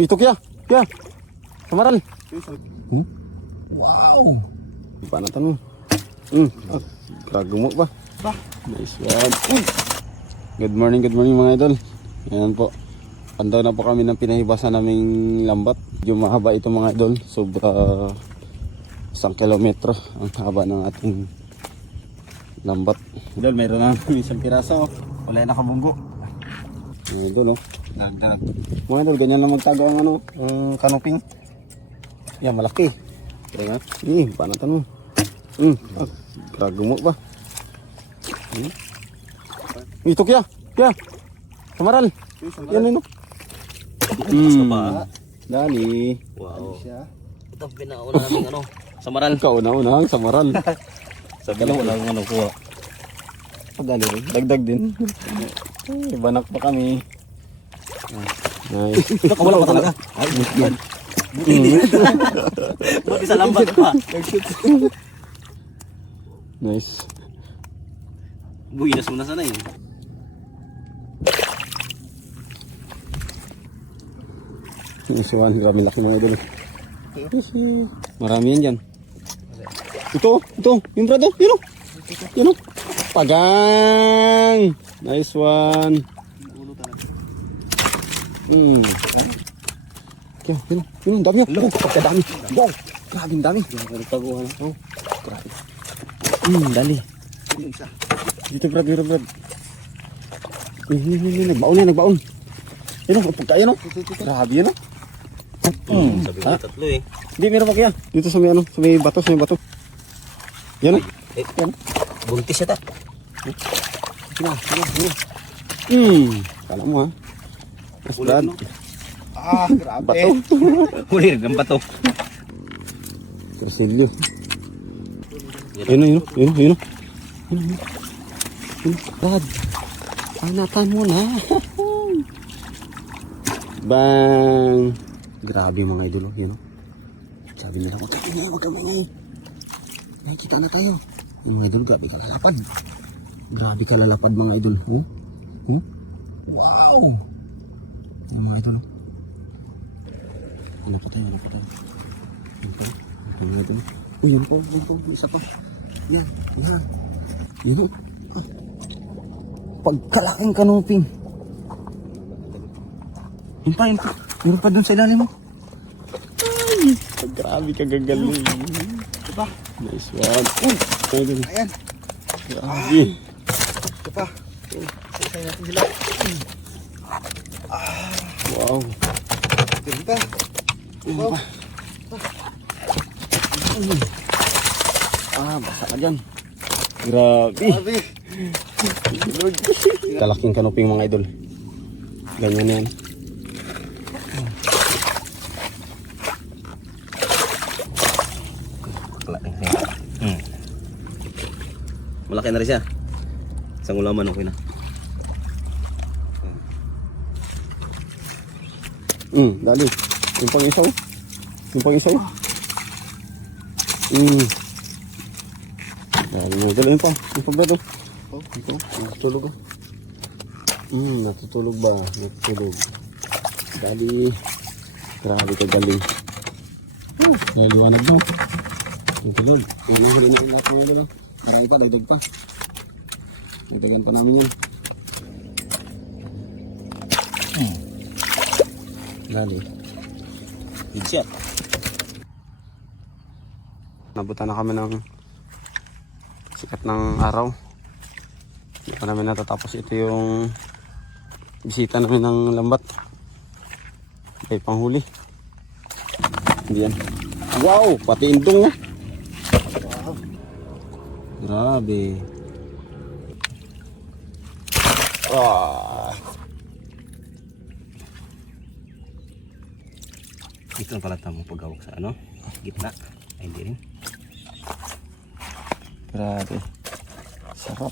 Ito kaya. Kaya. Samaran. Wow. Panatan mo. Kragumok ba? Nice one. Good morning mga idol. Ayan po. Pandaw na po kami ng pinahibasan naming lambat. Yung mahaba ito mga idol. Sobra 1 kilometro ang haba ng ating lambat. Idol, mayroon na kami isang piraso. Wala na kabunggo. Mga idol, mga idol, ganyan lang magtago ang kanuping. Yan, malaki. Kaya nga, panatan mo. Kragumok ba? Ito kaya. Samaran. Yan yun. Dali. Wow. Ito pinauna namin samaran. Kauna-una ang samaran. Sabi lang walang kuha. Dali rin. Dagdag din. Banak pa kami. Nice. Wala pa talaga. Ay, yan. Buti sa lambat pa. Nice. Buinas muna sana yun. Nice one. Grabe laki mga idol. Marami yan dyan. Ito. Yung brado. Yun o. Pagang. Nice one. Kaya, yun. Dami yan. Pagkadami. Wow. Grabe yung dami. Grabe. Dali. Dito brad. Nagbaon. Yun o. Pagkaya no. Grabe yun o. Sabi ko tatlo eh. Hindi, meron pa kaya. Dito sa may bato. Yan o. Yan. Buntis siya ta. Kala mo ha. Mas brad. Grabe. Bato. Huli rin ang bato. Kersilyo. Yun. Brad. Panatan mo na. Bang. Grabe mga idol. Yun o. Sabi nila, wag kang maingay. Nakikita na tayo. Yung mga idol, grabe kalalapad. Grabe kalalapad mga idol. Wow. Yung mga idol. Wala pa tayo. Yun pa. Yung mga idol. Yun po. Isa pa. Yan. Yun o. Pagkalaking kanuping. Yun pa. Meron pa dun sa ilalim mo. Ay, grabe kagagaling. Diba? Nice one. Ayan. Grabe. Ito pa. Sasay natin sila. Wow. Ito pa. Wow. Basa ka dyan. Grabe. Kalaking kanuping mga idol. Ganyan yan. Malaki na rin siya. Isang ulaman okay na. Dali. Yung pang isaw. Dali mga idol. Yung pa brado. Ito. Natutulog o. Natutulog ba? Natutulog. Dali. Grabe kagaling. Laliwanag no. Natulog. Yan ang huli na lahat mga idol. Marami pa, dagdag pa. Dagdagan pa namin yan. Dali. Good shot. Nabutan na kami ng sikat ng araw. Hindi pa namin natatapos. Ito yung bisita namin ng lambat. May panghuli. Hindi yan. Wow! Pati indong oh. Grabe. Ito na pala tamang paggawak sa gitna. Ay hindi rin. Grabe. Sarap.